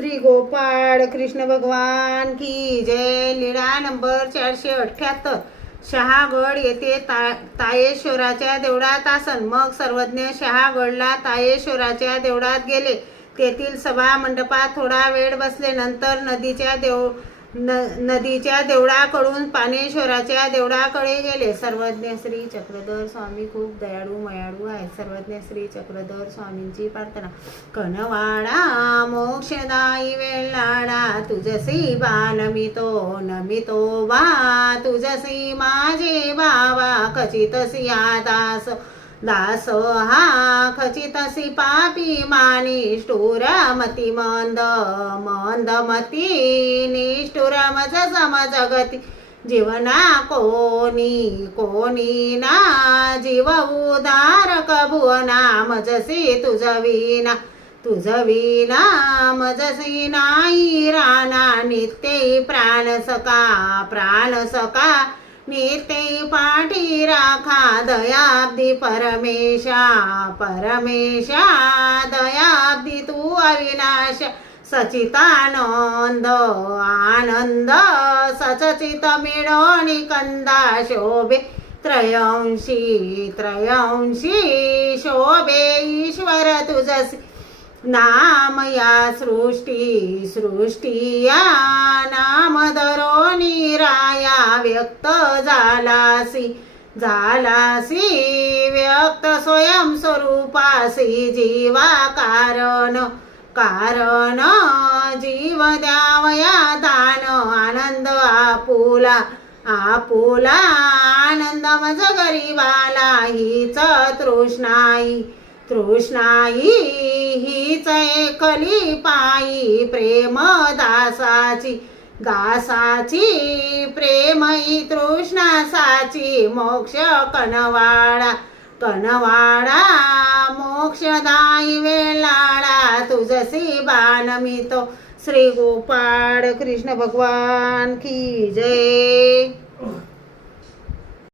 श्री गोपाळ कृष्ण भगवान की जय। लीळा नंबर 478। शहागड येथे तायेश्वराच्या देवळात आसन। मग सर्वज्ञ शहागडला तायेश्वराच्या देवळात गेले। तेथील सभा मंडपात थोडा वेळ बसले। नंतर नदीच्या देवळाकडून पानेश्वराच्या देवळाकडे गेले। सर्वज्ञ श्री चक्रधर स्वामी खूप दयाळू मयाळू आहेत। सर्वज्ञ श्री चक्रधर स्वामींची प्रार्थना। कनवाडा मोक्षदायी वेळाडा, तुझसी बा नमितो बा, तुझसी माझे बाबा, खचितसी दास दास हा, खचितसी पापी मानिष्ठुर मती मंदमती, निष्ठुर मज समज गती, जीवना कोणी ना, जीव उदारक भुवना, मजसी तुझ विना मजसी नाही राणा, नित्य प्राण सका नित्य पाठी राखा, दयाब्दी परमेशा दयाब्दी तू अविनाश, सचितानंद आनंद सचचित मिळोनी कंदा, शोभे त्रयंशी शोभे ईश्वर तुझसी नाम, या सृष्टी या नाम धरोनी राया, व्यक्त झालासी व्यक्त स्वयं स्वरूपासी, जीवा कारण जीव द्यावया दान, आनंद आपुला आनंद मज गरीबाला, हीच तृष्णाई हीच एकली पायी, प्रेम दासाची प्रेमई तृष्णासाची, मोक्ष कनवाडा मोक्षदायी वेळाडा, तुझसी बानमितो। श्री गोपाळ कृष्ण भगवान की जय।